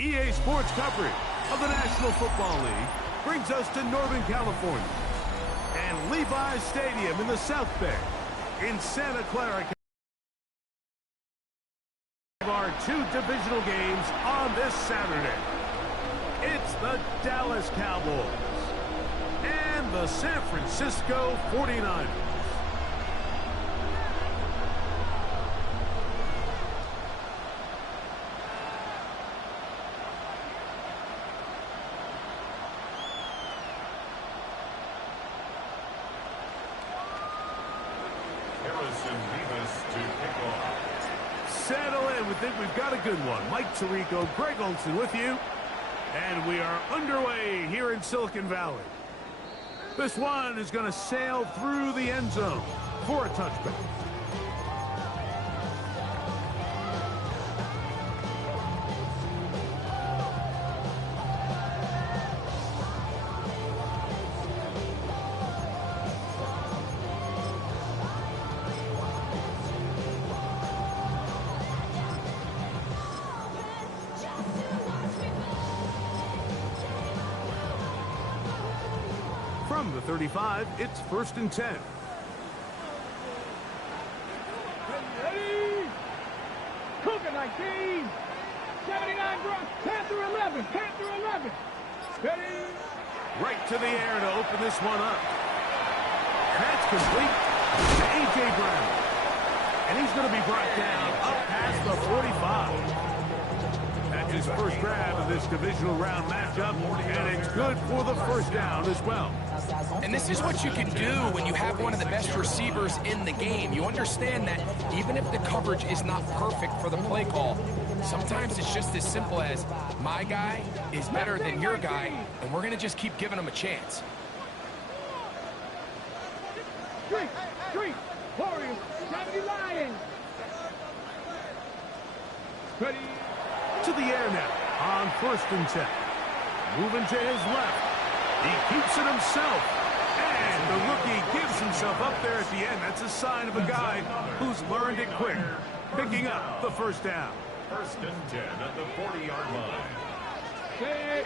EA Sports coverage of the National Football League brings us to Northern California and Levi's Stadium in the South Bay in Santa Clara. Our two divisional games on this Saturday. It's the Dallas Cowboys and the San Francisco 49ers. Settle in. We think we've got a good one. Mike Tirico, Greg Olson with you. And we are underway here in Silicon Valley. This one is going to sail through the end zone for a touchback. From the 35, it's 1st and 10. Ready? Cougar 19. 79 Brock. Panther 11. Panther 11. Ready? Right to the air to open this one up. That's complete to A.J. Brown. And he's going to be brought down up past the 45. That's his first grab of this divisional round matchup, and it's good for the first down as well. And this is what you can do when you have one of the best receivers in the game. You understand that even if the coverage is not perfect for the play call, sometimes it's just as simple as my guy is better than your guy, and we're going to just keep giving him a chance. Street, Warriors, 70 Lions. Ready? To the air now on 1st and 10. Moving to his left. He keeps it himself. And the rookie gives himself up there at the end. That's a sign of a guy who's learned it quick. Picking up the first down. 1st and 10 at the 40-yard line. Hey,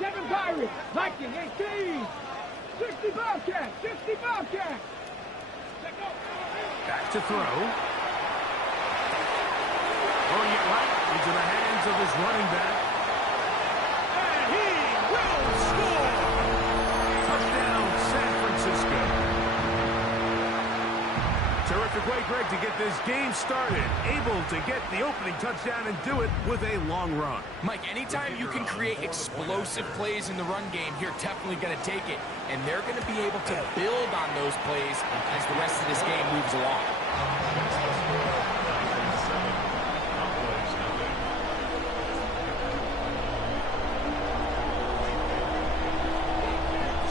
7 Pirates. Viking 18. 60 Bobcats. 60 Bobcats. Back to throw. Oh, yeah, right. Into the hands of his running back. And he will score! Touchdown, San Francisco. Terrific way, Greg, to get this game started. Able to get the opening touchdown and do it with a long run. Mike, anytime you can create explosive plays in the run game, you're definitely going to take it. And they're going to be able to build on those plays as the rest of this game moves along.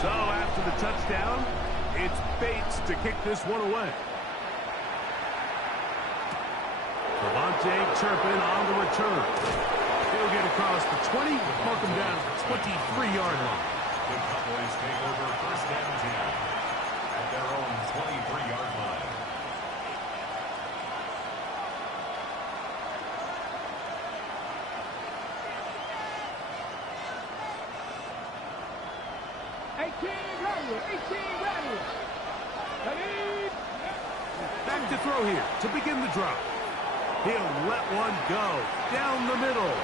So after the touchdown, it's Bates to kick this one away. Devontae Turpin on the return. He'll get across the 20, mark him down at the 23-yard line. The Cowboys take over 1st and 10 at their own 23-yard line. Back to throw here to begin the drop. He'll let one go down the middle.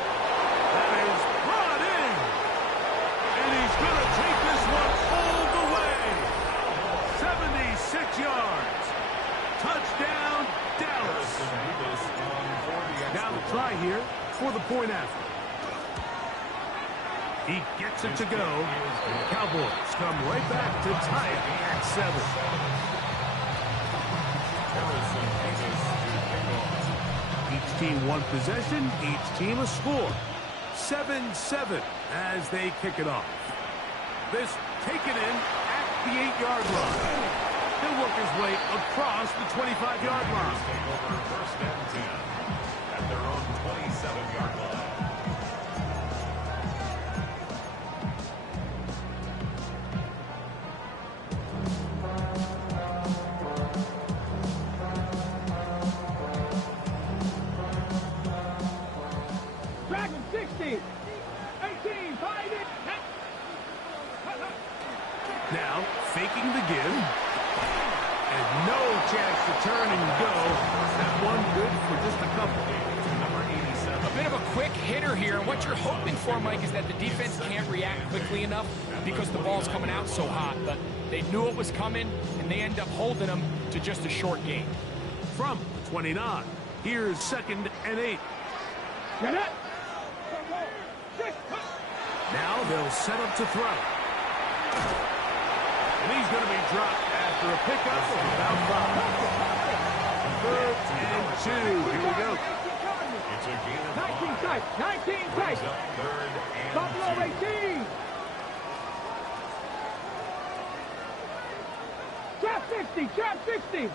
That is brought in. And he's going to take this one all the way. 76 yards. Touchdown, Dallas. Now the try here for the point after. He gets it to go. Cowboys come right back to tie it at 7. Each team one possession, each team a score. 7-7 as they kick it off. This taken in at the 8-yard line. He'll work his way across the 25-yard line. Take over 1st and 10 at their own 27-yard line. Dragon 60. no chance to turn and go. That one good for just a couple. Number 87. A bit of a quick hitter here, and what you're hoping for, Mike, is that the defense can't react quickly enough because the ball's coming out so hot. But they knew it was coming, and they end up holding them to just a short gain. From the 29, here's 2nd and 8. Get it. Now they'll set up to throw. And he's going to be dropped after a pickup of about 5. 3rd and 2. Here we go. It's a gain of 19 tight. 19 tight. Brings up 3rd and Buffalo 2. 18. Trap 60. Trap 60.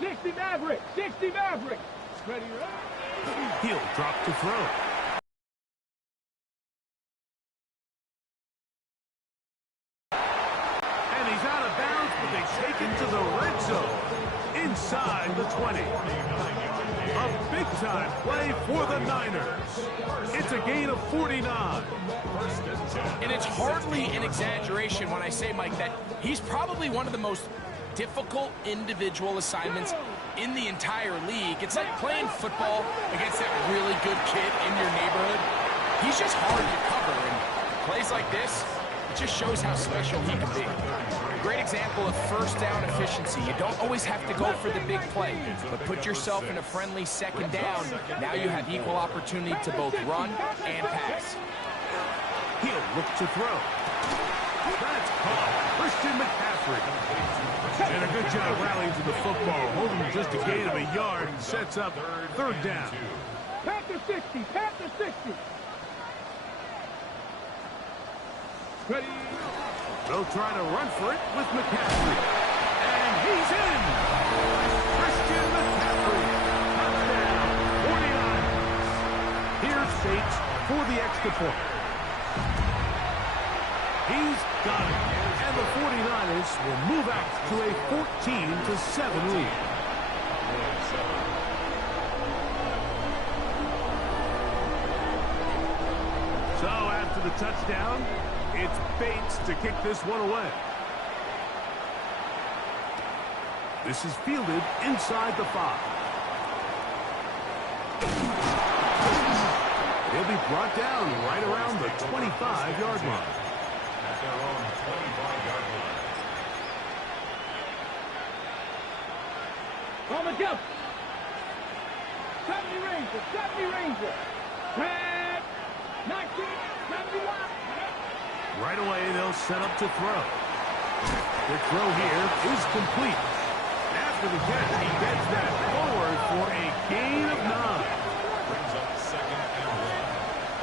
60 Maverick. 60 Maverick. Ready, He'll drop to throw. And he's out of bounds, but they take it to the red zone. Inside the 20. A big-time play for the Niners. It's a gain of 49. And it's hardly an exaggeration when I say, Mike, that he's probably one of the most difficult individual assignments in the entire league. It's like playing football against that really good kid in your neighborhood. He's just hard to cover, and plays like this, it just shows how special he can be. Great example of first down efficiency. You don't always have to go for the big play, but put yourself in a friendly 2nd down. Now you have equal opportunity to both run and pass. He'll look to throw. That's caught. Christian McCaffrey. And a good job rallying to the football. Holding just a gain of a yard and sets up 3rd down. Panther 60. Panther 60. Ready. They'll try to run for it with McCaffrey. And he's in. Christian McCaffrey. Touchdown. 49ers. Here's Bates for the extra point. He's got it. And the 49ers will move out to a 14-7 lead. So after the touchdown, it's Bates to kick this one away. This is fielded inside the 5. He'll be brought down right around the 25-yard line. At their own 25-yard line. On the jump. 70 Ranger. 70 Ranger. Red. 19. 71. Right away, they'll set up to throw. The throw here is complete. After the catch, he gets that forward for a gain of 9. Brings up 2nd and 1.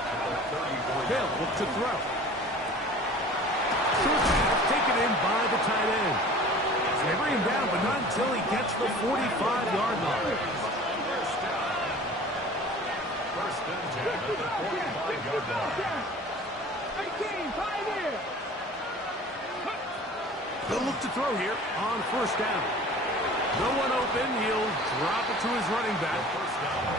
At the 34. They'll look to throw. Short pass taken in by the tight end. They bring him down, but not until he gets the 45-yard line. First and 10 at the 45-yard line. 18. 5 in. They'll look to throw here on 1st down. No one open. He'll drop it to his running back.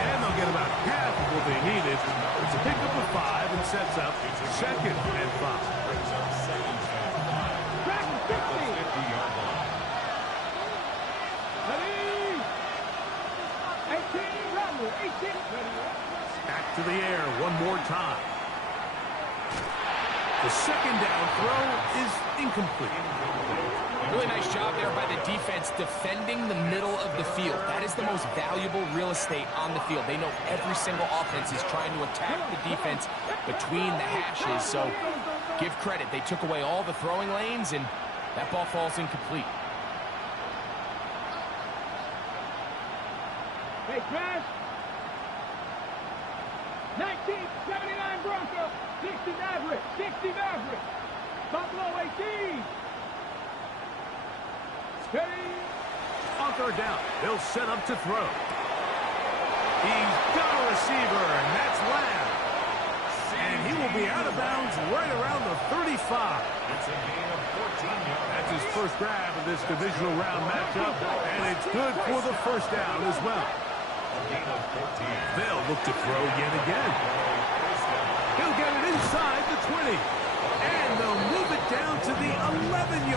And they'll get about half of what they needed. It's a pickup of 5 and sets up 2nd and 5. Brings up 2nd and 5. Back At the 50. 50-yard line. Ready. 18. Rumble. 18. Back to the air one more time. The 2nd down throw is incomplete. Really nice job there by the defense defending the middle of the field. That is the most valuable real estate on the field. They know every single offense is trying to attack the defense between the hashes. So give credit. They took away all the throwing lanes, and that ball falls incomplete. Hey, crash. 1979 Bronco. 60 Maverick. 60 Maverick. Buffalo 18. Ready. On 3rd down, they'll set up to throw. He's got a receiver, and that's Lamb. And he will be out of bounds right around the 35. It's a gain of 14 yards. That's his first grab of this divisional round matchup, and it's good for the 1st down as well. A gain of 14. They'll look to throw yet again. He'll get it inside the 20. And they'll move it down to the 11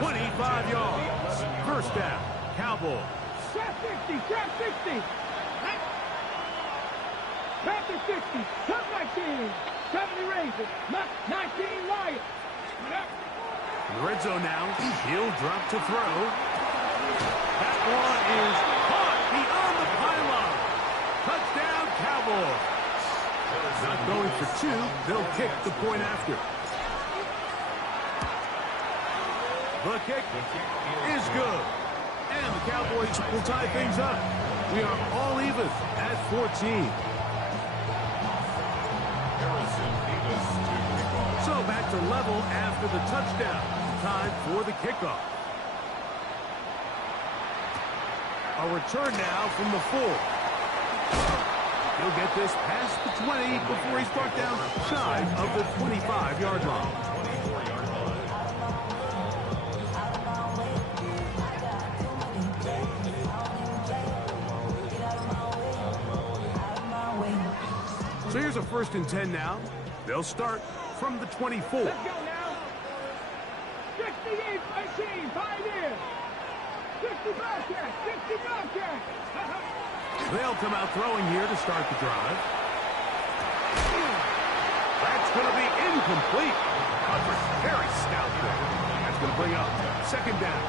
25 yards. First down, Cowboys. Trap 60, trap 60. Trap to 60, trap 19. 70 Rangers, 19 Lions. Red zone now. He'll drop to throw. That one is caught beyond the pylon. Touchdown, Cowboys. Not going for two. They'll kick the point after. The kick is good. And the Cowboys will tie things up. We are all even at 14. So back to level after the touchdown. Time for the kickoff. A return now from the 4. He'll get this past the 20 before he's brought down shy of the 25-yard line. So here's a 1st and 10 now. They'll start from the 24. Let's go now. 68, 18, 5 in. 60 Bobcat, 60 Bobcat. They'll come out throwing here to start the drive. That's going to be incomplete. Coverage very stout there. That's going to bring up 2nd down.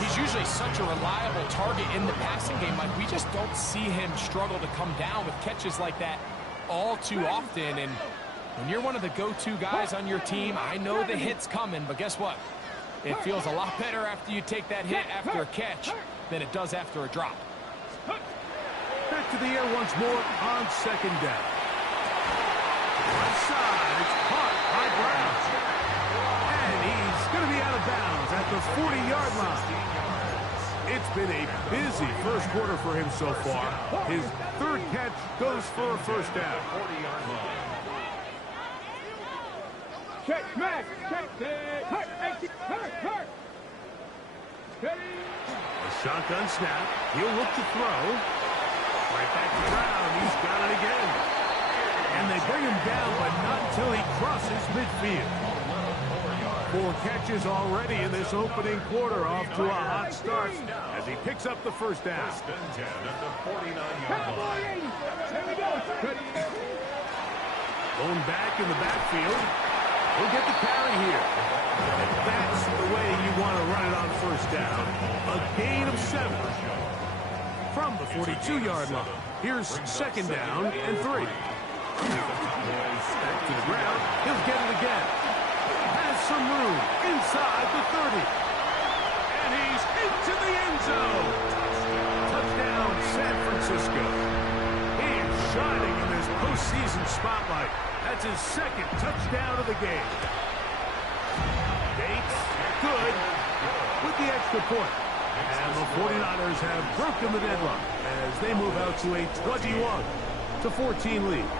He's usually such a reliable target in the passing game. Like, we just don't see him struggle to come down with catches like that all too often. And when you're one of the go-to guys on your team, I know the hit's coming, but guess what? It feels a lot better after you take that hit after a catch than it does after a drop. Back to the air once more on 2nd down. Right side, it's caught by Brown. And he's going to be out of bounds at the 40-yard line. It's been a busy first quarter for him so far. His 3rd catch goes for a 1st down. Check, smash, check, hurt, hurt, hurt. A shotgun snap. He'll look to throw. Right back to Brown. He's got it again. And they bring him down, but not until he crosses midfield. 4 catches already in this opening quarter, off to a hot start as he picks up the 1st down. Going back in the backfield. He'll get the carry here. That's the way you want to run it on 1st down. A gain of 7. From the 42-yard line. Here's 2nd down and 3. Back to the ground. He'll get it again. Has some room inside the 30. And he's into the end zone. Touchdown, San Francisco. He is shining in this postseason spotlight. That's his 2nd touchdown of the game. Bates, good, with the extra point. And the 49ers have broken the deadlock as they move out to a 21-14 lead.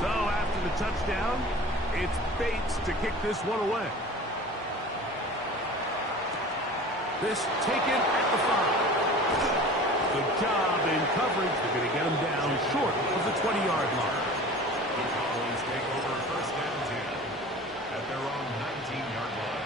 So after the touchdown, it's Bates to kick this one away. This taken at the 5. Good job in coverage. They're going to get him down short of the 20-yard line. The Cowboys take over 1st and 10 at their own 19-yard line.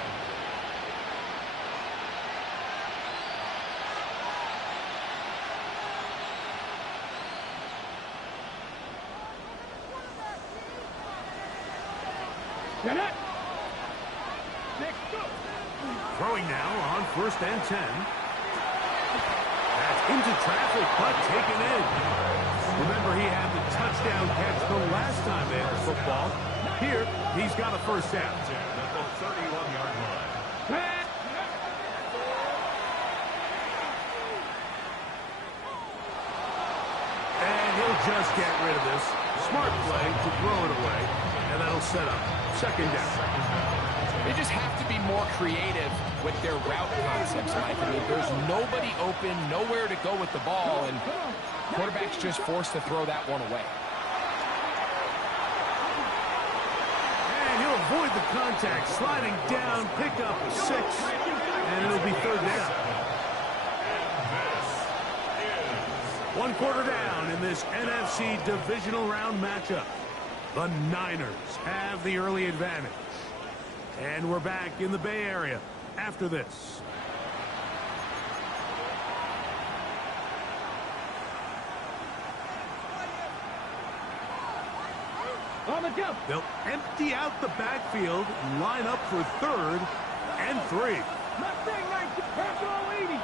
Throwing now on 1st and 10. That's into traffic, but taken in. Remember, he had the touchdown catch the last time they had the football. Here, he's got a 1st down. At the 31-yard line. And he'll just get rid of this. Smart play to throw it away. And that'll set up 2nd down. They just have to be more creative with their route concepts, Mike. I mean, there's nobody open, nowhere to go with the ball, and quarterback's just forced to throw that one away. And he'll avoid the contact, sliding down, pick up 6, and it'll be 3rd down. 1 quarter down in this NFC divisional round matchup. The Niners have the early advantage. And we're back in the Bay Area after this. On the jump. They'll empty out the backfield, line up for 3rd and 3. Mustang 19, Purple 80.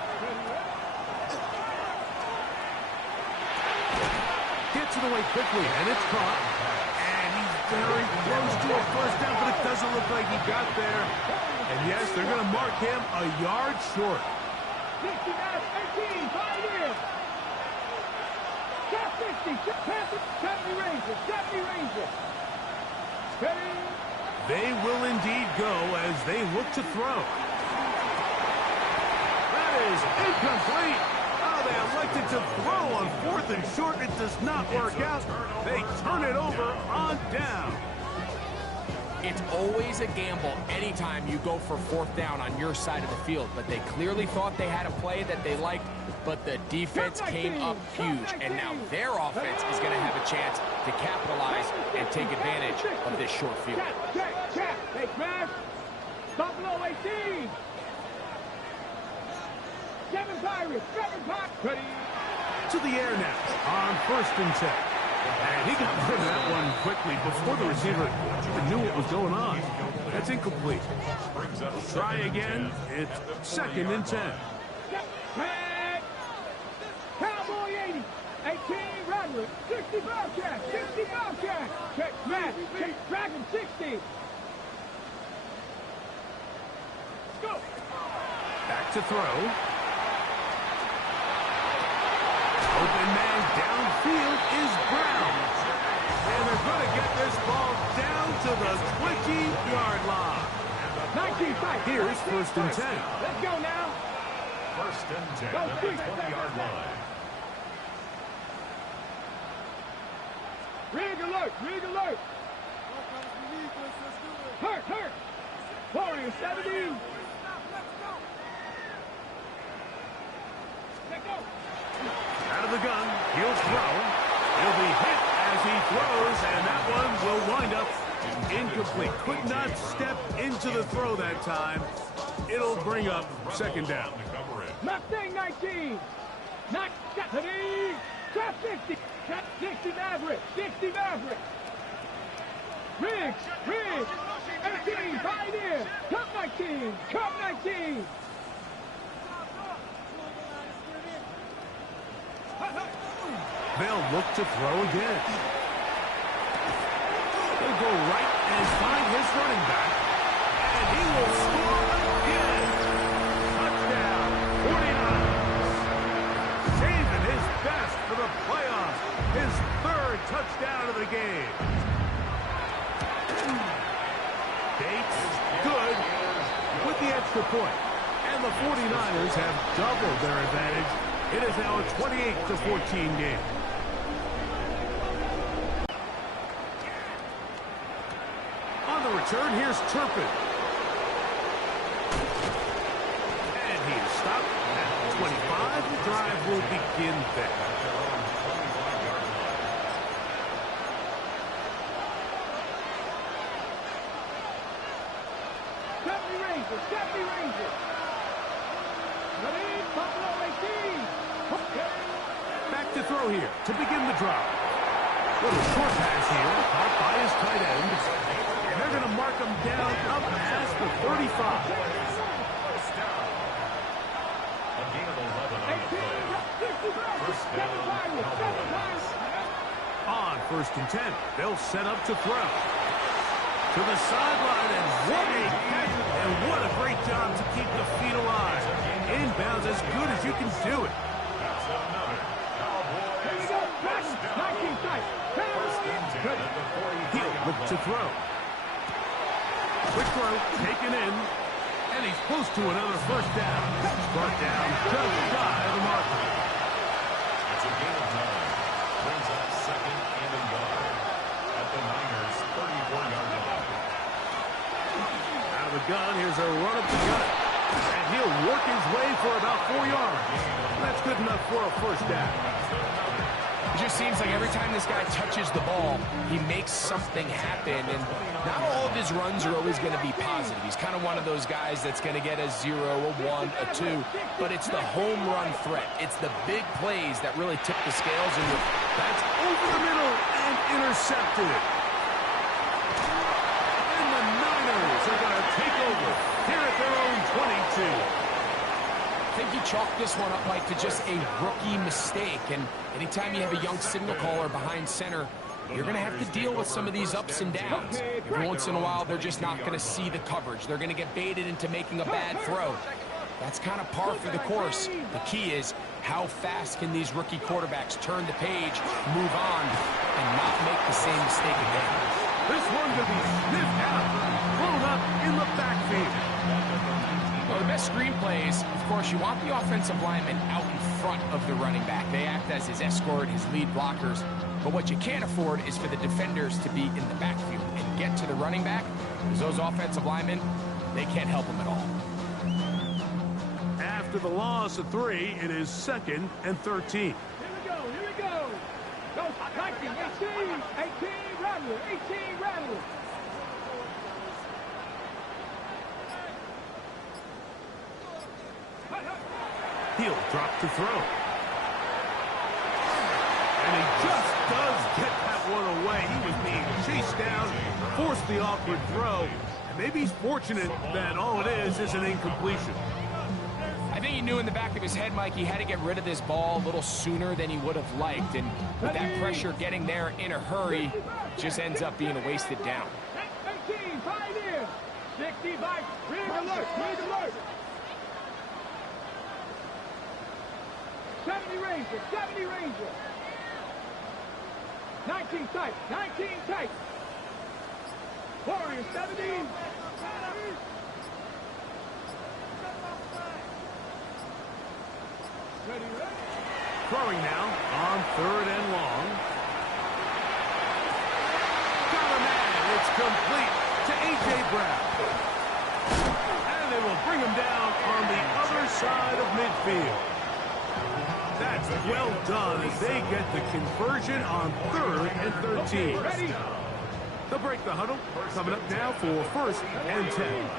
Gets it away quickly, and it's caught. And he's very close to a first down, but it doesn't look like he got there. And yes, they're going to mark him a yard short. 69-18, 5 in. Got 60, pass it, 70 Rangers, 70 Rangers. Ready? They will indeed go as they look to throw. That is incomplete. Oh, they elected to throw on 4th and short. It does not work out. They turn it over on down. It's always a gamble anytime you go for 4th down on your side of the field, but they clearly thought they had a play that they liked, but the defense came up huge, and now their offense is going to have a chance to capitalize and take advantage of this short field. Check. They smash. Buffalo 18. 7 Pirates. Ready? To the air now on 1st and 10. And he got rid of that one quickly before the receiver even knew what was going on. That's incomplete. Try again. It's 2nd and 10. Check. Cowboy 80. 18 Roderick. 60 Bobcat. 60 Bobcat. Check smash. Check Dragon 60. Go. Back to throw. Open man downfield is Brown. And they're going to get this ball down to the 20-yard line. 19 fight. Here's 1st and 10. Let's go now. 1st and 10 at the 20-yard line. Rig alert. Hurt. Warrior 70. Let go. Out of the gun, he'll throw. He'll be hit as he throws, and that one will wind up incomplete. Could not step into the throw that time. It'll bring up 2nd down. Mustang 19. Not 70. Trap 60. Trap 60 Maverick. 60 Maverick. Riggs. 18. 5 in. Cup 19. They'll look to throw again. He'll go right and find his running back. And he will score again. Touchdown, 49. Saving his best for the playoffs. His 3rd touchdown of the game. Bates, good with the extra point. And the 49ers have doubled their advantage. It is now a 28-14 game. On the return, here's Turpin. And he is stopped at 25. The drive will begin there. Back to throw here to begin the drive. Little short pass here, caught by his tight end. And they're going to mark him down up past the 35. A gain of 11 on the play. 1st down, Cowboys. On 1st and 10, they'll set up to throw. To the sideline, and what a catch, and what a great job to keep the feet alive. Inbounds as good as you can do it. That's another. Cowboys. 19 sight. 1st and 10 at the 43. He'll look to throw. Quick throw, taken in, and he's close to another 1st down. Brought down just shy of the marker. It's a gain of 9. Brings up 2nd and a yard at the Niners' 34-yard line. Out of the gun, here's a run up the gut. And he'll work his way for about 4 yards. That's good enough for a 1st down. It just seems like every time this guy touches the ball, he makes something happen. And not all of his runs are always going to be positive. He's kind of one of those guys that's going to get a 0, a 1, a 2. But it's the home run threat. It's the big plays that really tip the scales. And that's over the middle and intercepted. And the Niners are going to take over here at their own 22. I think you chalk this one up, Mike, to just a rookie mistake. And anytime you have a young signal caller behind center, you're going to have to deal with some of these ups and downs. Every once in a while, they're just not going to see the coverage. They're going to get baited into making a bad throw. That's kind of par for the course. The key is how fast can these rookie quarterbacks turn the page, move on, and not make the same mistake again. This one to be sniffed out, thrown up in the backfield. Well, the best screen plays, of course, you want the offensive lineman out in front of the running back. They act as his escort, his lead blockers. But what you can't afford is for the defenders to be in the backfield and get to the running back, because those offensive linemen, they can't help him at all. After the loss of 3, it is 2nd and 13. Here we go. Go, 19, 18, Rattler, 18, Rattler. He'll drop to throw. And he just does get that one away. He was being chased down, forced the awkward throw. And maybe he's fortunate that all it is an incompletion. I think he knew in the back of his head, Mike, he had to get rid of this ball a little sooner than he would have liked. And with that pressure getting there in a hurry, just ends up being a wasted down. 18, Pioneer. 65, rig alert. 70 Ranger. 19 tight. Warrior, 70. Ready. Throwing now on 3rd and long. Got a man. It's complete to A.J. Brown. And they will bring him down on the other side of midfield. That's well done as they get the conversion on 3rd and 13. Ready. They'll break the huddle. Coming up now for 1st and 10.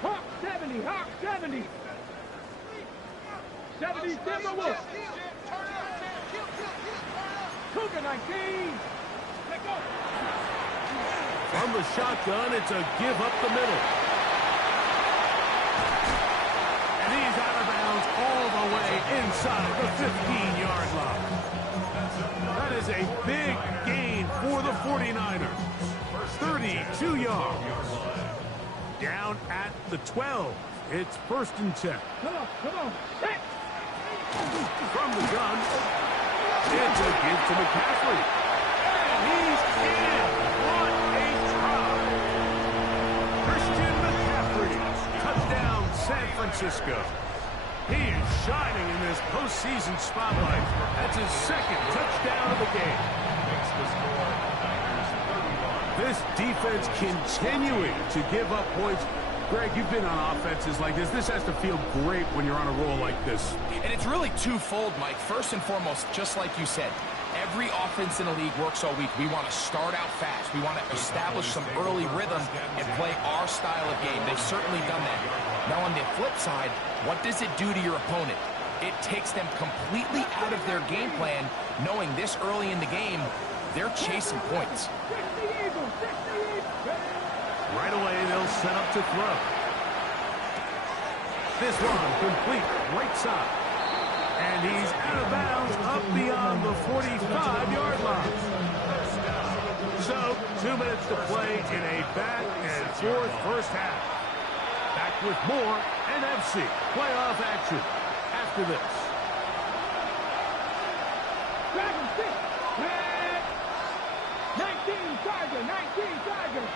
Hawk 70. 70 Timberwolves. Cougar 19. Let go. From the shotgun, it's a give up the middle. And he's out of bounds all the way inside the 15-yard line. That is a big gain for the 49ers. 32 yards. Down at the 12. It's 1st and 10. Come on. Set. From the gun, it's a give to McCaffrey. And he's in. What a try. Christian McCaffrey. Touchdown, San Francisco. He is shining in this postseason spotlight. That's his 2nd touchdown of the game. This defense continuing to give up points. Greg, you've been on offenses like this. This has to feel great when you're on a roll like this. And it's really twofold, Mike. First and foremost, just like you said, every offense in the league works all week. We want to start out fast. We want to establish some early rhythm and play our style of game. They've certainly done that. Now, on the flip side, what does it do to your opponent? It takes them completely out of their game plan, knowing this early in the game, they're chasing points. Right away, they'll set up to throw. This one complete, right side. And he's out of bounds up beyond the 45-yard line. So, 2 minutes to play in a back and forth first half. Back with more NFC playoff action after this. Dragon 6. Red. 19 Tiger.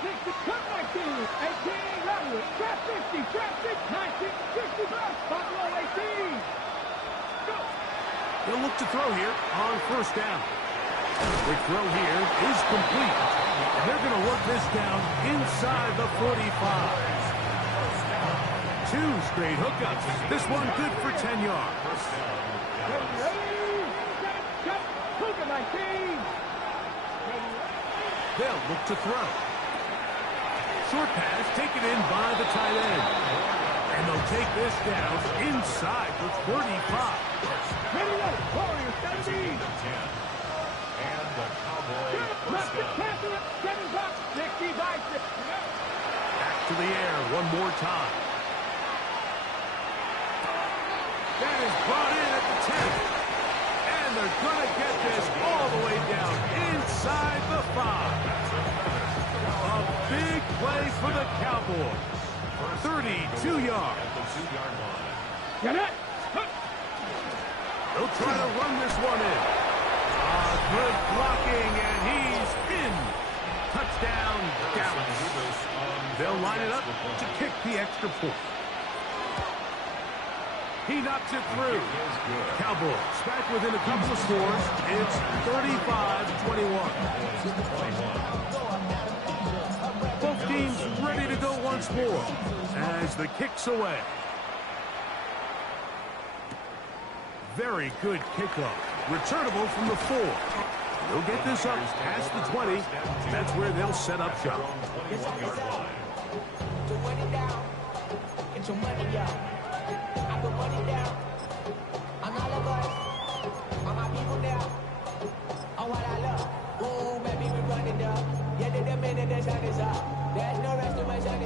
60, cut 19, 18, Rattler, trap 50, trap 6, 19, 65, Buffalo 18. Go. They'll look to throw here on 1st down. The throw here is complete. And they're going to work this down inside the 45. 2 straight hookups. This one good for 10 yards. Ready. Second 19. They'll look to throw. Short pass taken in by the tight end. And they'll take this down inside the 35. Ready, go. Warriors, 17. And the Cowboys Left it, passing it. 7 bucks. 60 by 6. Back to the air one more time. That is brought in at the 10. And they're going to get this all the way down inside the 5. A big play for the Cowboys. 32 yards. at the 2-yard line. Get it. They'll try to run this one in. Good blocking, and he's in. Touchdown, Dallas. They'll line it up to kick the extra point. He knocks it through. Cowboys back within a couple of scores. It's 35-21. Both teams ready to go once more as the kick's away. Very good kickoff. Returnable from the 4. They'll get this up past the 20. That's where they'll set up shop. 21-yard line.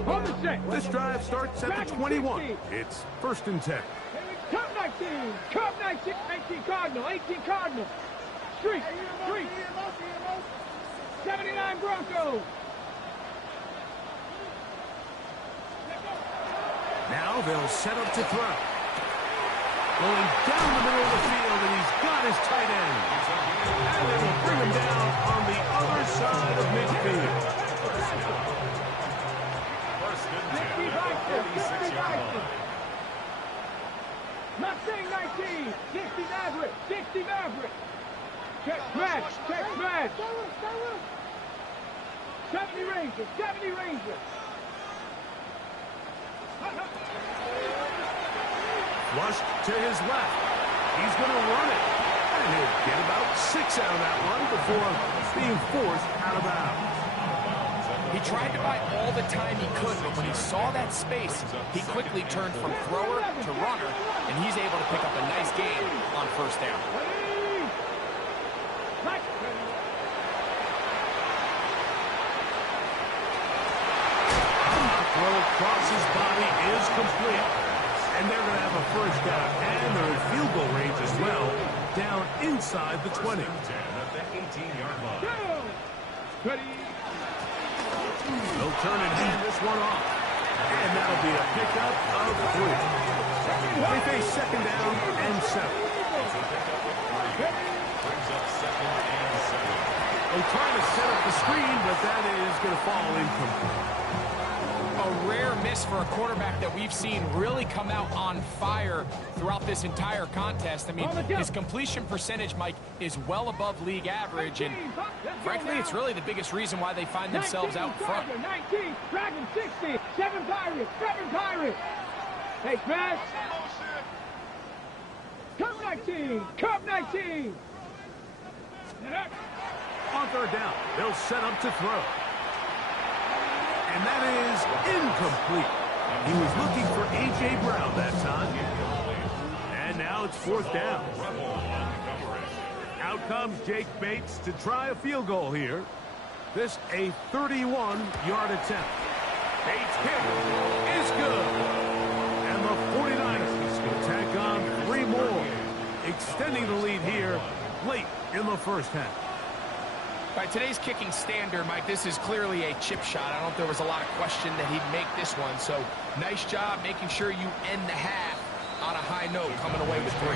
On the set. This drive starts at the 21. It's 1st and 10. Cup 19. Cup 19. 18 Cardinal. 18 Cardinal. Street. 79 Broncos. Now they'll set up to throw. Going down the middle of the field, and he's got his tight end. And they will bring him down on the other side of midfield. 1st and 10 at the 46-yard line. Not saying 19. 60 Maverick. 60 Maverick. Check smash. Check smash. 70 Rangers. 70 Rangers. Flushed to his left. He's going to run it. And he'll get about 6 out of that one before being forced out of bounds. He tried to buy all the time he could, but when he saw that space, he quickly turned from thrower to runner, and he's able to pick up a nice gain on 1st down. Throw across his body is complete. And they're going to have a 1st down. And they're in field goal range as well. Down inside the 20. 10 at the 18-yard line. Ready. They'll turn and hand this one off. And that'll be a pickup of 3. They face 2nd down and 7. Brings up 2nd and 7. They try to set up the screen, but that is going to fall incomplete. A rare miss for a quarterback that we've seen really come out on fire throughout this entire contest. I mean, his completion percentage, Mike, is well above league average, and frankly, it's really the biggest reason why they find themselves out in front. 19, Dragon 60, 7 Pirates, 7 Pirates. Hey, smash. Cup 19, Cup 19. On 3rd down, they'll set up to throw. And that is incomplete. He was looking for A.J. Brown that time. And now it's 4th down. Out comes Jake Bates to try a field goal here. This a 31-yard attempt. Bates' kick is good. And the 49ers will tack on 3 more, extending the lead here late in the 1st half. By today's kicking standard, Mike, this is clearly a chip shot. I don't know if there was a lot of question that he'd make this one. So nice job making sure you end the half on a high note, coming away with 3.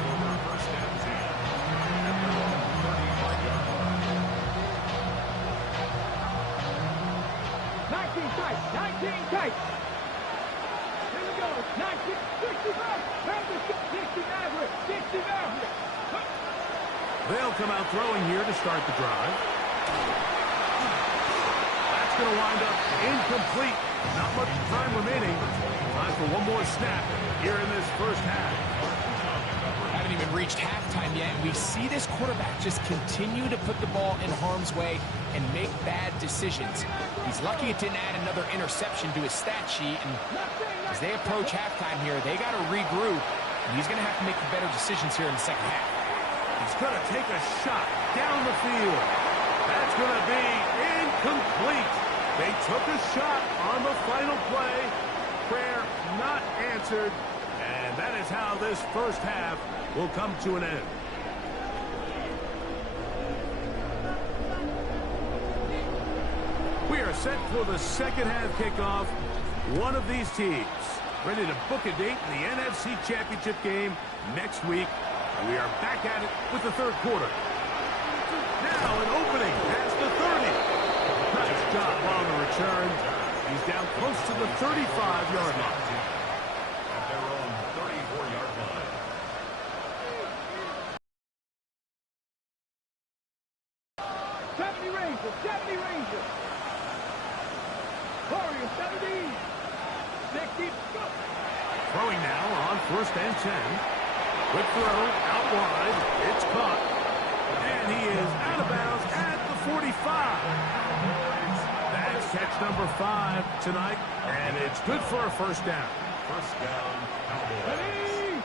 19 tight, 19 tight. Here we go, 19, 65, 60 Maverick, 60 Maverick. They'll come out throwing here to start the drive. That's going to wind up incomplete. Not much time remaining. Time for one more snap here in this 1st half. Haven't even even reached halftime yet, and we see this quarterback just continue to put the ball in harm's way and make bad decisions. He's lucky it didn't add another interception to his stat sheet, and as they approach halftime here, they got to regroup, and he's going to have to make better decisions here in the second half. He's going to take a shot down the field. That's going to be incomplete. They took a shot on the final play. Prayer not answered. And that is how this first half will come to an end. We are set for the second half kickoff. One of these teams ready to book a date in the NFC Championship game next week. And we are back at it with the third quarter. Now an opening past the 30. Nice job on the return. He's down close to the 35-yard line. At their own 34-yard line. Rangers, 70 Rangers. Warriors, 70. 60, go. Throwing now on first and 10. Quick throw, out wide. It's caught. And he is out of bounds at the 45. That's catch number 5 tonight, and it's good for a first down. First down, Cowboys. Ready.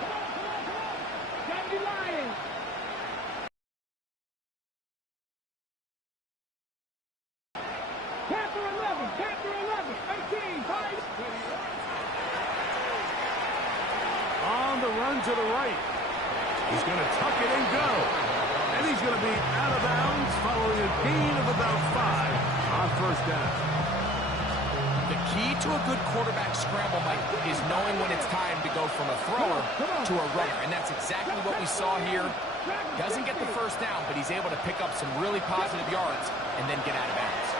70 Lions. Panther 11, 18, 5. On the run to the right. He's going to tuck it and go. And he's going to be out of bounds following a gain of about 5 on first down. The key to a good quarterback scramble, Mike, is knowing when it's time to go from a thrower to a runner. And that's exactly what we saw here. Doesn't get the first down, but he's able to pick up some really positive yards and then get out of bounds.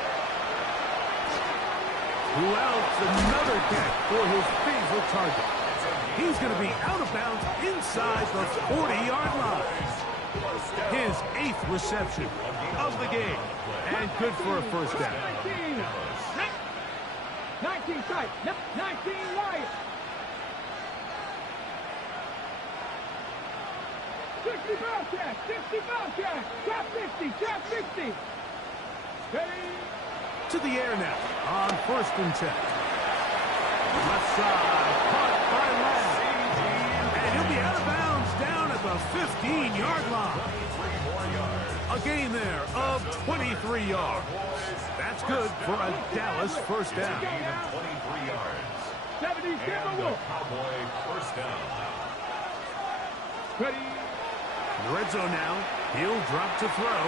Who else? Another catch for his favorite target. He's going to be out of bounds inside the 40-yard line. His 8th reception of the game. And good for a first down. 19 strike, 19 Lions. 60 Bobcats, 60 Bobcats. Top 50, 50. Ready. To the air now on first and 10. Left side, caught by Lamb. And he'll be out of bounds down at the 15-yard line. A gain there of 23 yards. That's good for a Dallas first down. 23 yards. 70 And the Cowboy first down. Ready. In the red zone now. He'll drop to throw.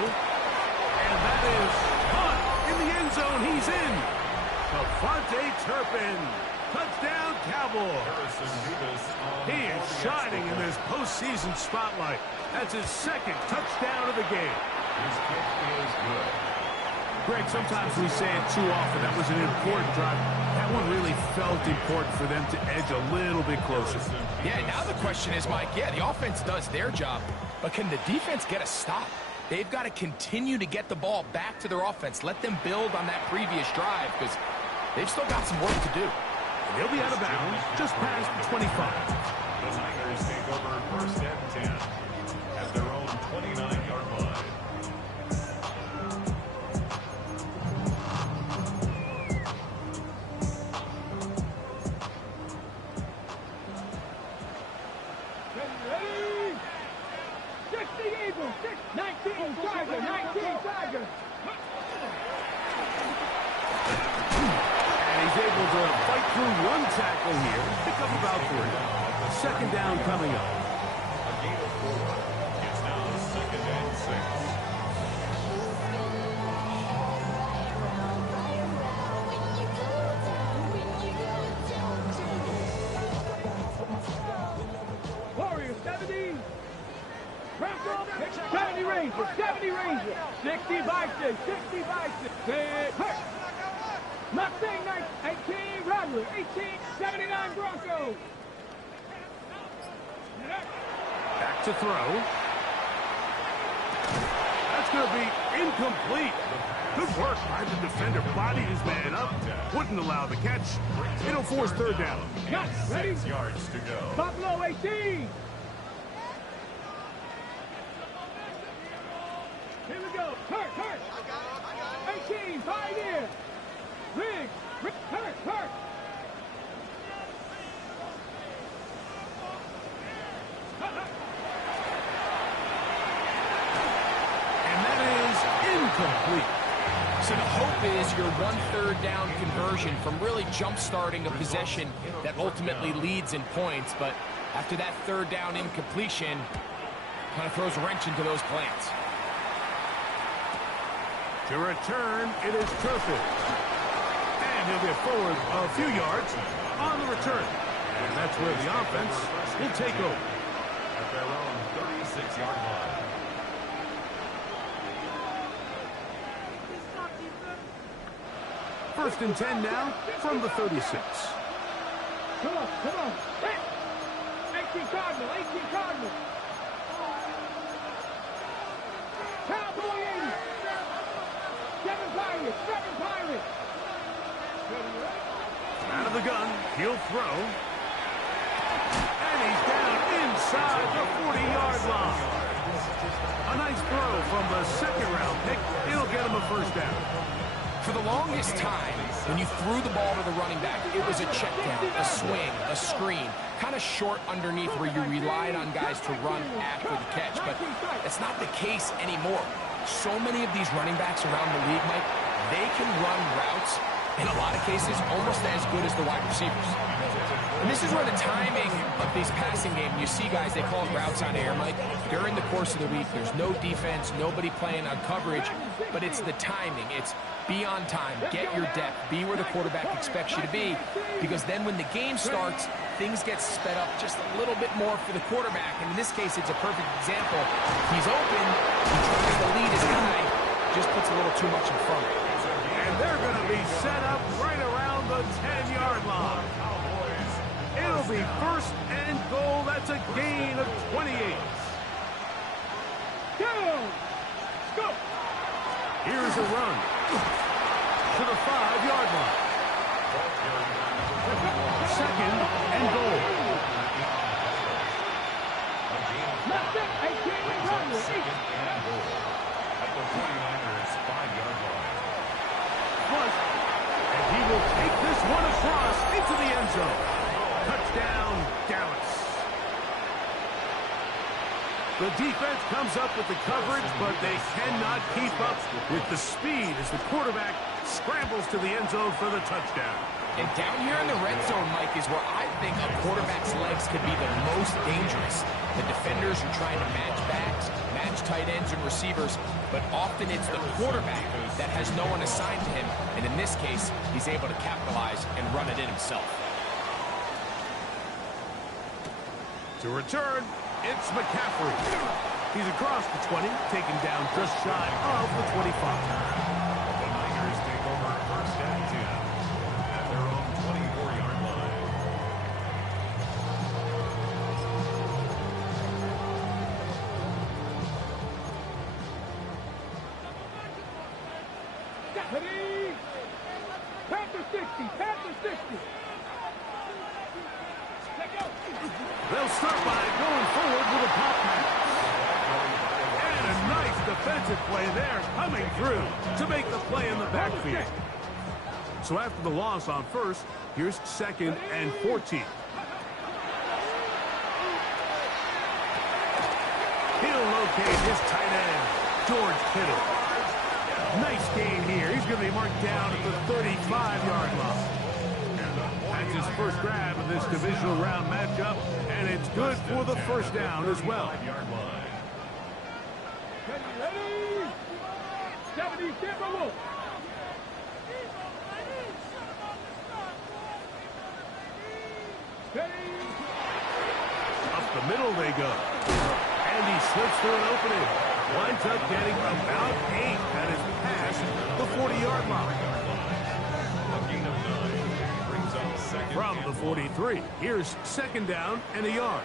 And that is caught in the end zone. He's in. Devontae Turpin. Touchdown, Cowboys. He is shining in this postseason spotlight. That's his 2nd touchdown of the game. His kick is good. Greg, sometimes we say it too often. That was an important drive. That one really felt important for them to edge a little bit closer. Yeah, now the question is, Mike, yeah, the offense does their job, but can the defense get a stop? They've got to continue to get the ball back to their offense. Let them build on that previous drive because they've still got some work to do. And he'll be out of bounds just past the 25. The Niners take over first and 10 at their own 29-yard line. Ready. 60 Eagles, 19 Tiger, 19 Tiger. And he's able to fight through one tackle here. Pick up about 3. Second down coming up. A gain of 4. It's now 2nd and 6. Warriors, 70. 70 Rangers, 70 Rangers. 60 Vikings, 60 Vikings. Mustang 18, Rattler, 18, 79 Broncos. Back to throw. That's going to be incomplete. Good work by the defender. Bodied his man up. Wouldn't allow the catch. It'll force third down. Ready? 6 yards to go. Buffalo 18. Green, pioneer. Rig, hurt. And that is incomplete. So the hope is your 1/3 down conversion from really jump-starting a possession that ultimately leads in points. But after that 3rd down incompletion, kind of throws a wrench into those plans. To return, it is Turpin. And he'll get forward a few yards on the return. And that's where the offense will take over. At their own 36-yard line. First and 10 now from the 36. Come on. 18 Cardinal. Cowboy 80. 7 Pirates. Out of the gun, he'll throw. And he's down inside the 40-yard line. A nice throw from the 2nd-round pick. It'll get him a 1st down. For the longest time, when you threw the ball to the running back, it was a check down, a swing, a screen, kind of short underneath where you relied on guys to run after the catch. But that's not the case anymore. So many of these running backs around the league, Mike, they can run routes, in a lot of cases, almost as good as the wide receivers. And this is where the timing of these passing game, you see guys, they call it routes on air, Mike. During the course of the week, there's no defense, nobody playing on coverage, but it's the timing. It's be on time, get your depth, be where the quarterback expects you to be, because then when the game starts, things get sped up just a little bit more for the quarterback. And in this case, it's a perfect example. He's open, he tries to lead his guy, just puts a little too much in front of him. And they're going to be set up right around the 10-yard line. It'll be 1st and goal. That's a gain of 28. Go! Here's a run to the 5-yard line. 2nd and goal. Left it, 18 Cardinal. 2nd and goal. At the 49ers 5-yard line. Plus, and he will take this one across into the end zone. Touchdown, Dallas. The defense comes up with the coverage, but they cannot keep up with the speed as the quarterback scrambles to the end zone for the touchdown. And down here in the red zone, Mike, is where I think a quarterback's legs could be the most dangerous. The defenders are trying to match backs, match tight ends and receivers, but often it's the quarterback that has no one assigned to him, and in this case, he's able to capitalize and run it in himself. To return, it's McCaffrey. He's across the 20, taken down just shy of the 25. The Niners take over 1st and 10 at their own 24-yard line. Deputy! Panther 60! They'll start by going forward with a pop pass. And a nice defensive play there coming through to make the play in the backfield. So after the loss on 1st, here's 2nd and 14. He'll locate his tight end, George Kittle. Nice gain here. He's going to be marked down at the 35-yard line. That's his first grab of this divisional round matchup, and it's good for the 1st down as well. 5-yard line. Ready? 70 Timberwolves. Up the middle they go. And he slips through an opening. Winds up getting about 8 at his pass, the 40-yard line. A gain of 9 brings up 2nd From and the 43, here's 2nd down and a yard.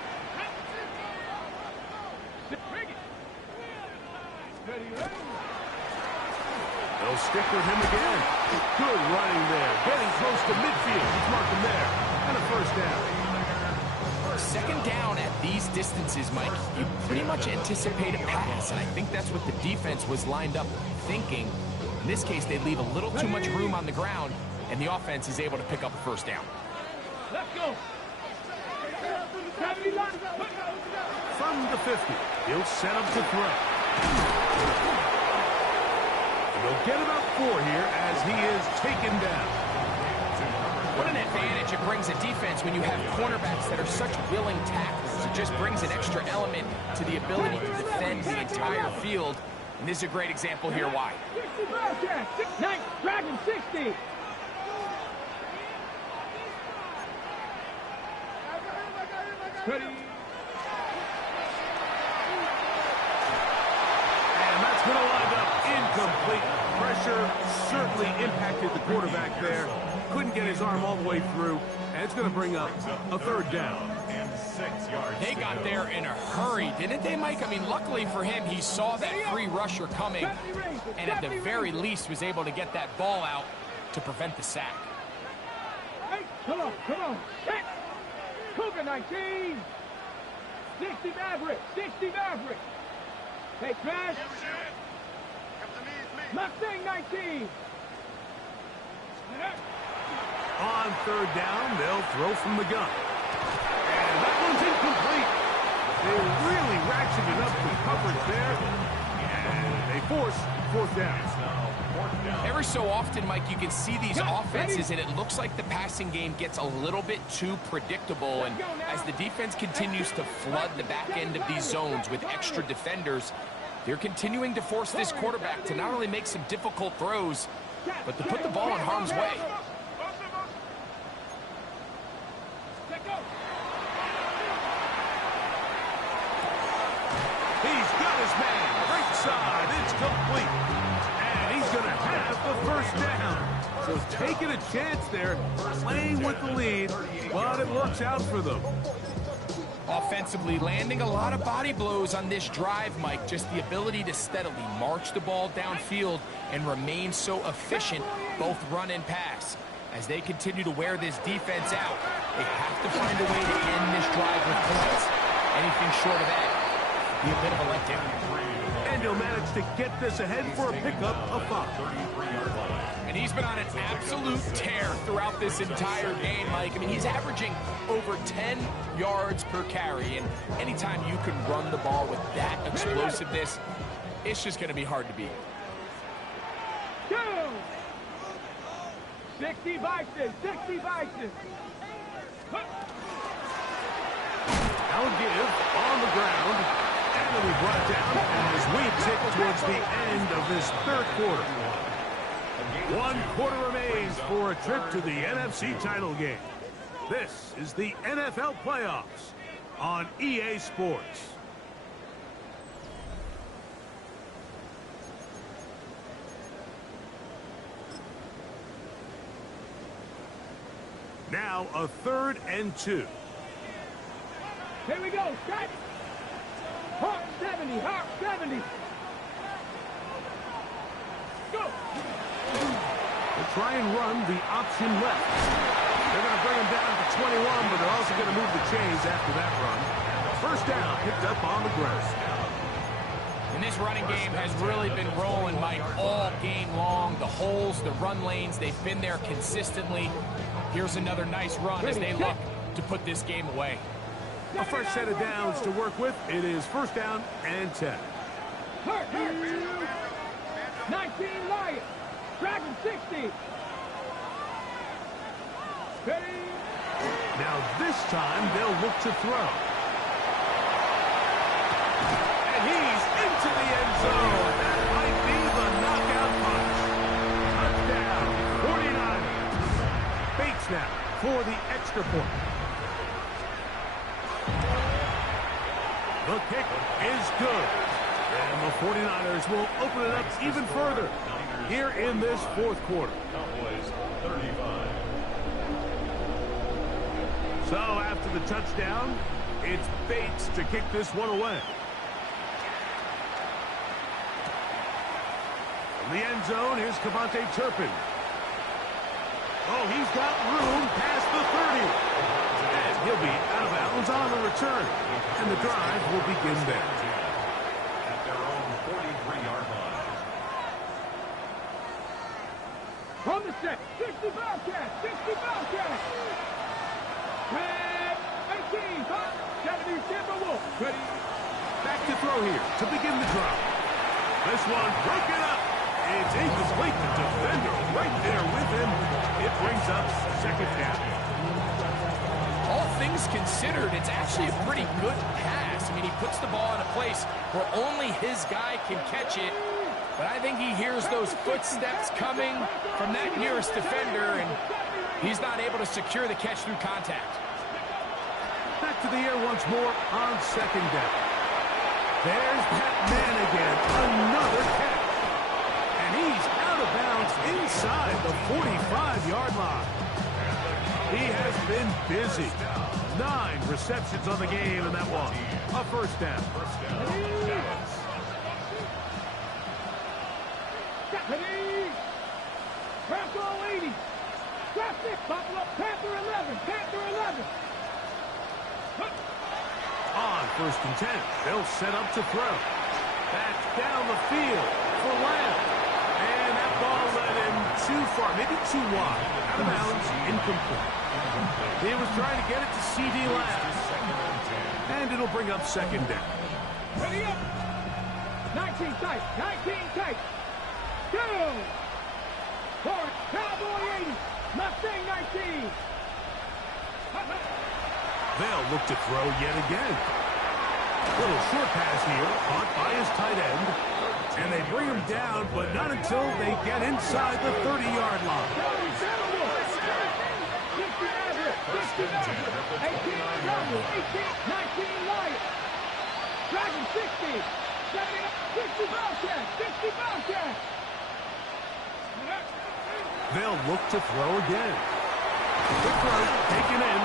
They'll stick with him again. Good running there. Getting close to midfield. He's marked him there. And a 1st down. 2nd down at these distances, Mike, you pretty much anticipate a pass, and I think that's what the defense was lined up thinking. In this case, they leave a little too much room on the ground, and the offense is able to pick up a first down. Let's go. From the 50, he'll set up to throw. He'll get about 4 here as he is taken down. What an advantage it brings a defense when you have cornerbacks that are such willing tacklers. It just brings an extra element to the ability to defend the entire field. And this is a great example here why. 9, Dragon 60. Ready. And that's going to wind up incomplete. Pressure certainly impacted the quarterback there. Couldn't get his arm all the way through. And it's going to bring up a third down. They got there in a hurry, didn't they, Mike? I mean, luckily for him, he saw that free rusher coming, and at the very least was able to get that ball out to prevent the sack. Hey, come on. Hey. Cougar 19. 60 Maverick. Hey, Crash. Mustang 19. On third down, they'll throw from the gun. And that one's incomplete. They really ratcheted up the coverage there. And they force fourth down. Every so often, Mike, you can see these offenses, and it looks like the passing game gets a little bit too predictable. And as the defense continues to flood the back end of these zones with extra defenders, they're continuing to force this quarterback to not only make some difficult throws, but to put the ball in harm's way. He's got his man. Right side. It's complete. And he's going to have the first down. So taking a chance there, playing with the lead, but it works out for them. Offensively, landing a lot of body blows on this drive, Mike. Just the ability to steadily march the ball downfield and remain so efficient, both run and pass. As they continue to wear this defense out, they have to find a way to end this drive with points. Anything short of that be a bit of a letdown. And he'll manage to get this ahead for a pickup of 5. And he's been on an absolute tear throughout this entire game, Mike. I mean, he's averaging over 10 yards per carry. And anytime you can run the ball with that explosiveness, it's just going to be hard to beat. 60 Bison. Now a give on the ground. And it'll be brought down as we tick towards the end of this third quarter. 1 quarter remains for a trip to the NFC title game. This is the NFL playoffs on EA Sports. Now a 3rd and 2. Here we go. Set. Hawk 70. Go. They'll try and run the option left. They're going to bring him down to 21, but they're also going to move the chains after that run. First down, picked up on the ground. And this running game has really been rolling, Mike, all game long. The holes, the run lanes, they've been there consistently. Here's another nice run as they look to put this game away. A fresh set of downs to work with. It is first down and 10. 19 Lions. Dragon 60. Ready. Now this time they'll look to throw. And he's into the end zone. That might be the knockout punch. Touchdown, 49. Bates now for the extra point. The kick is good. And the 49ers will open it up even further here in this fourth quarter. Cowboys 35. So after the touchdown, it's Bates to kick this one away. From the end zone, here's Cavante Turpin. Oh, he's got room past the 30. And he'll be out of bounds on the return. And the drive will begin there. At their own 43-yard line. On the set. 60 Bobcat. 60 Bobcat. Red 18. 70 Timberwolf. Ready. Back to throw here to begin the drop. This one broken up. It's incomplete. The defender right there with him. It brings up second down. All things considered, it's actually a pretty good pass. I mean, he puts the ball in a place where only his guy can catch it. But I think he hears those footsteps coming from that nearest defender, and he's not able to secure the catch through contact. Back to the air once more on second down. There's that man again. Another catch. And he's out of bounds inside the 45-yard line. He has been busy. 9 receptions on the game, and that one a first down. Ready. Panther 80. Traffic. Buffalo. Panther 11. Panther 11. On first and 10, they'll set up to throw. Back down the field for Lamb. And that ball led him too far, maybe too wide. Out of bounds, incomplete. He was trying to get it to C.D. Lamb. And it'll bring up second down. Ready up. 19 tight. 19 tight. Go. For Cowboy 80. Mustang 19. They'll look to throw yet again. Little short pass here, caught by his tight end. And they bring him down, but not until they get inside the 30-yard line. 19 Lions. Dragon 60. 60 Bobcat. 60 Bobcat. They'll look to throw again. The throw taken in.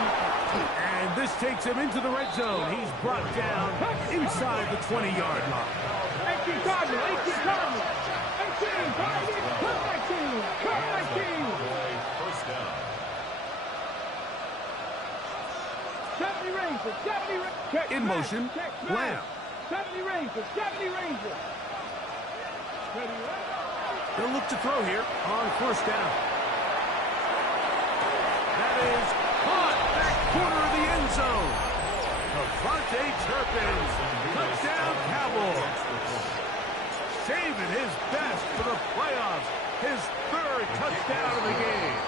And this takes him into the red zone. He's brought down inside the 20-yard line. 18 Cardinal. 18 Cardinal. 18 Cardinal. 19. 19. First down. 70 Rangers. 70 Rangers. In motion, Lamb. 70 Rangers. 70 Rangers. They'll look to throw here on first down. That is caught back corner of the end zone. Devontae Turpin, touchdown Cowboys. Saving his best for the playoffs. His 3rd touchdown of the game.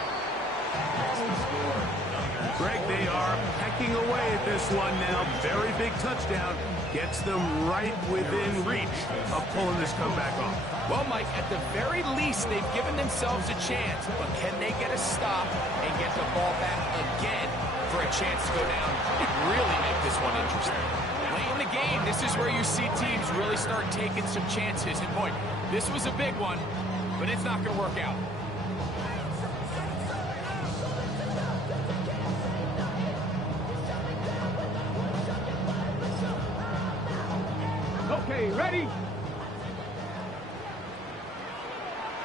Greg, they are pecking away at this one now. Very big touchdown. Gets them right within reach of pulling this comeback off. Well, Mike, at the very least, they've given themselves a chance. But can they get a stop and get the ball back again for a chance to go down and really make this one interesting? Late in the game, this is where you see teams really start taking some chances. And, boy, this was a big one, but it's not going to work out. Okay, ready?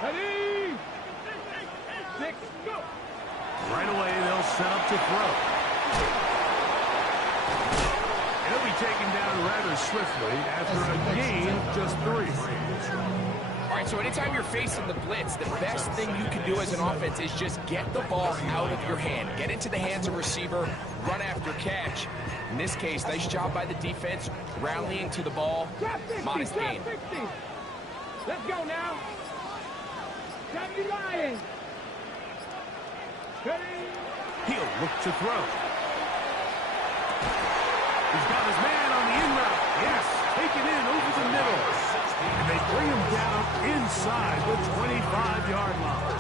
Ready? 6, go. Right away, they'll set up to throw. He'll be taken down rather swiftly after a gain of just 3. All right, so anytime you're facing the blitz, the best thing you can do as an offense is just get the ball out of your hand. Get into the hands of receiver, run after catch. In this case, nice job by the defense, rallying to the ball. Modest gain. 60. Let's go now. 70 Lions. Ready? He'll look to throw. He's got his man on the in route. Yes, taken in over the middle. And they bring him down inside the 25-yard line.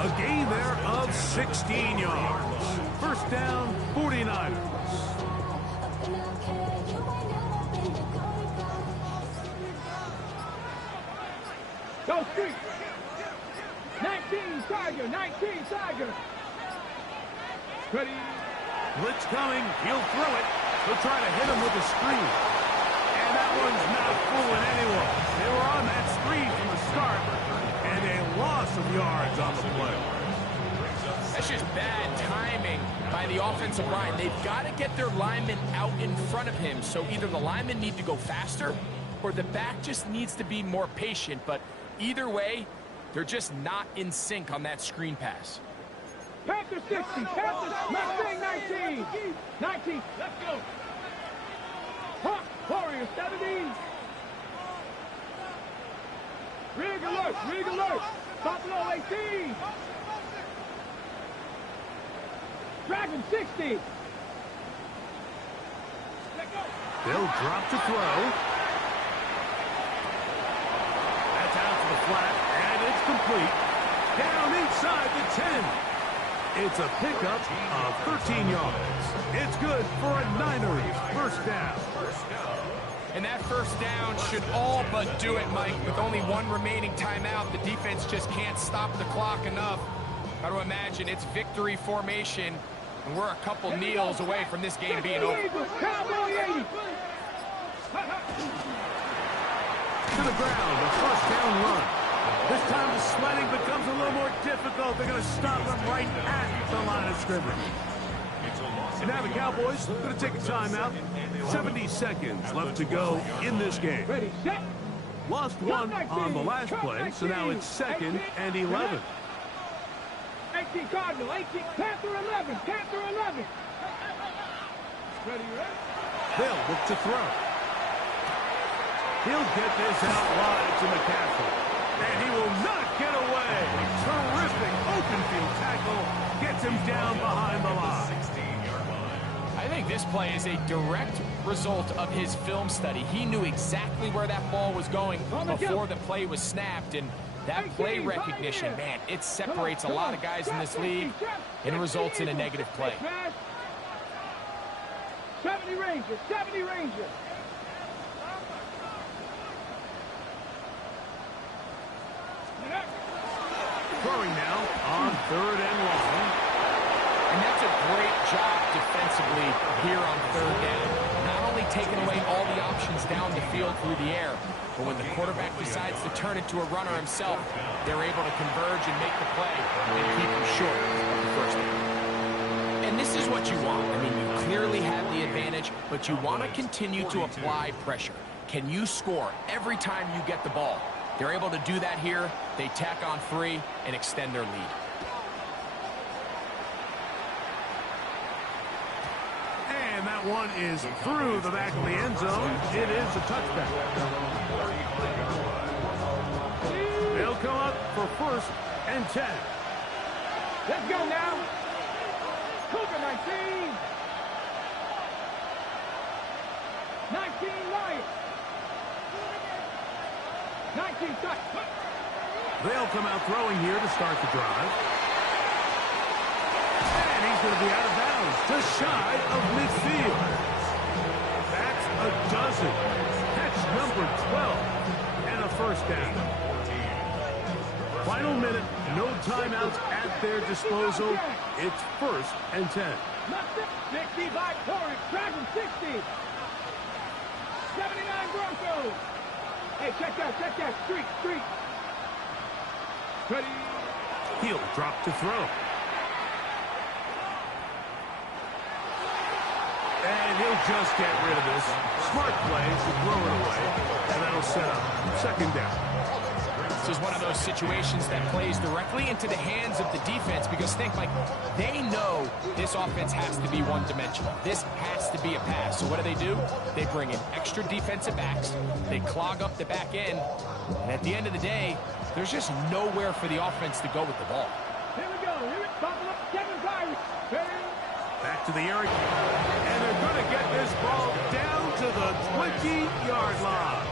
A gain there of 16 yards. First down, 49ers. Go street. 19 Tiger. 19 Tiger. Ready? Blitz coming. He'll throw it. He'll try to hit him with a screen. And that one's not fooling anyone. They were on that screen from the start. And a loss of yards on the play. That's just bad timing by the offensive line. They've got to get their linemen out in front of him. So either the linemen need to go faster or the back just needs to be more patient. But either way, They're just not in sync on that screen pass. Panthers 60, Panthers, Mustang 19. 19, let's go. Hawk, Warriors 70. Rig alert, rig alert. Buffalo 18. Dragon 60. They'll drop to throw. That's out to the flat, and it's complete. Down inside the 10. It's a pickup of 13 yards. It's good for a Niners first down. And that first down should all but do it, Mike. With only one remaining timeout, the defense just can't stop the clock enough. Got to imagine it's victory formation, and we're a couple kneels away from this game being over. Cowboy 80. To the ground, a first down run. This time the sledding becomes a little more difficult. They're going to stop him right at the line of scrimmage. And now the Cowboys are going to take a timeout. 70 seconds left to go in this game. Ready, set. Lost one on the last play, so now it's 2nd and 11. 18 Cardinal, 18 Panther 11, Panther 11. Ready, ready. They'll look to throw. He'll get this out wide to McCaffrey. And he will not get away. Terrific open field tackle. Gets him down behind the line. I think this play is a direct result of his film study. He knew exactly where that ball was going before the play was snapped, and that play recognition, man, it separates a lot of guys in this league and results in a negative play. 70 Rangers, 70 Rangers. Throwing now on 3rd and long. And that's a great job defensively here on 3rd down. Not only taking away all the options down the field through the air, but when the quarterback decides to turn it to a runner himself, they're able to converge and make the play and keep him short of the first down. And this is what you want. I mean, you clearly have the advantage, but you want to continue to apply pressure. Can you score every time you get the ball? They're able to do that here. They tack on 3 and extend their lead. And that one is through the back of the end zone. It is a touchback. They'll come up for 1st and 10. Let's go now. Cougar 19. 19 Lions. 19 touch. They'll come out throwing here to start the drive. And he's going to be out of bounds, just shy of midfield. That's a dozen. Catch number 12 and a first down. Final minute, no timeouts at their disposal. It's 1st and 10. 60 by Torrance, Dragon 60. 79 Broncos. Hey, check that, streak. Ready. He'll drop to throw. And he'll just get rid of this. Smart play to throw it away. And that'll set up 2nd down. This is one of those situations that plays directly into the hands of the defense because think, like, they know this offense has to be one-dimensional. This has to be a pass. So what do? They bring in extra defensive backs. They clog up the back end. And at the end of the day, there's just nowhere for the offense to go with the ball. Here we go. Buffalo, 7 Pirates. Back to the area. And they're going to get this ball down to the 20-yard line.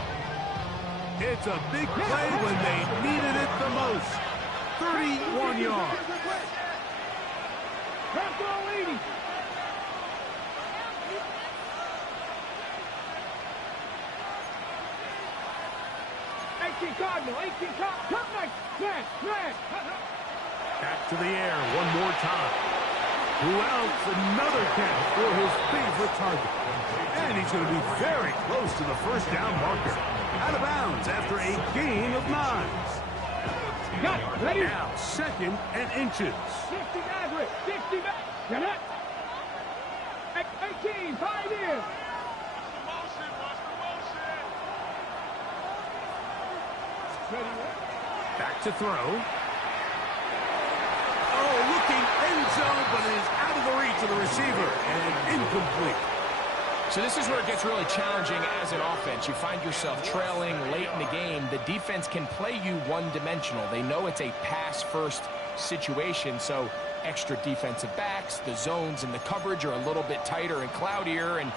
It's a big play when they needed it the most. 31 yards. Bronco 80. Cardinal, 18 Cardinal, man. Back to the air one more time. Who else? Another catch for his favorite target. And he's going to be very close to the first down marker. Out of bounds after a gain of 9. Got it. Ready? Now 2nd and inches. 60 Maverick. 60 Maverick. Get it. 18, 5 in. Ready? Back to throw. Oh, looking end zone, but it is out of the reach of the receiver and incomplete. So this is where it gets really challenging as an offense. You find yourself trailing late in the game. The defense can play you one-dimensional. They know it's a pass-first situation, so extra defensive backs, the zones and the coverage are a little bit tighter and cloudier, and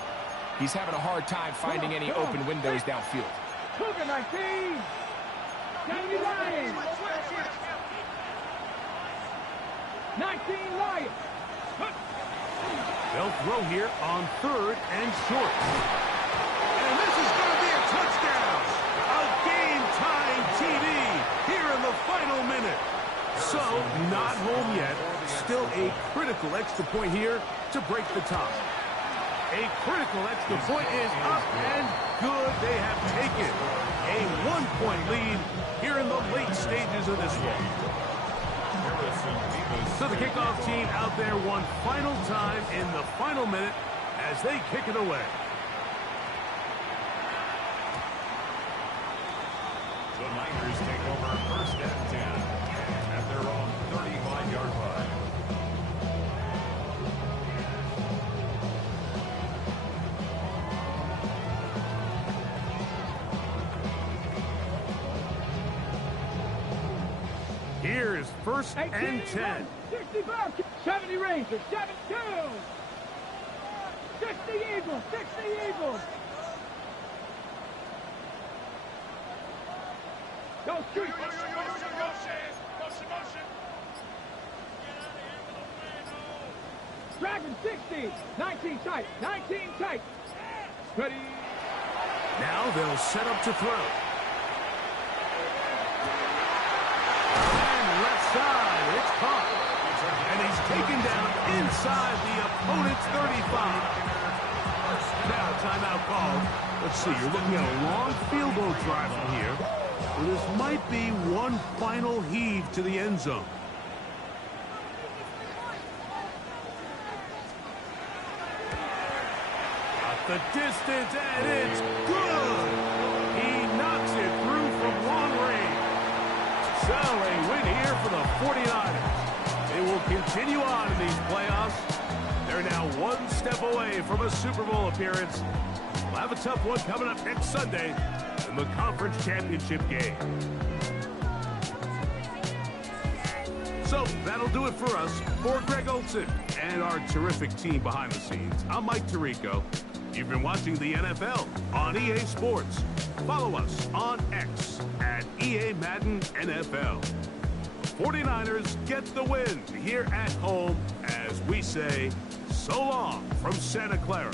he's having a hard time finding any open windows downfield. Cougar 19. Danny Lions. 19 Lions. They'll throw here on 3rd and short. And this is going to be a touchdown. A game-tying TD here in the final minute. So, not home yet. Still a critical extra point here to break the tie. A critical extra point is up and good. They have taken a 1-point lead here in the late stages of this one. So the kickoff team out there one final time in the final minute as they kick it away. The Niners take over 1st and 10 at their own 35-yard line. Here is 1st and 10. 65, 70 Rangers, 72. 60 Eagles, 60 Eagles. Go street. Dragon 60, 19 tight, 19 tight. Ready. Now they'll set up to throw. And left side, it's caught. And he's taken down inside the opponent's 35. Now timeout called. Let's see, you're looking at a long field goal drive from here. Well, this might be one final heave to the end zone. Got the distance, and it's good. He knocks it through from long range. So a win here for the 49ers. They will continue on in these playoffs. They're now one step away from a Super Bowl appearance. We'll have a tough one coming up next Sunday in the conference championship game. So that'll do it for us. For Greg Olson and our terrific team behind the scenes, I'm Mike Tirico. You've been watching the NFL on EA Sports. Follow us on X at EA Madden NFL. 49ers get the win here at home as we say so long from Santa Clara.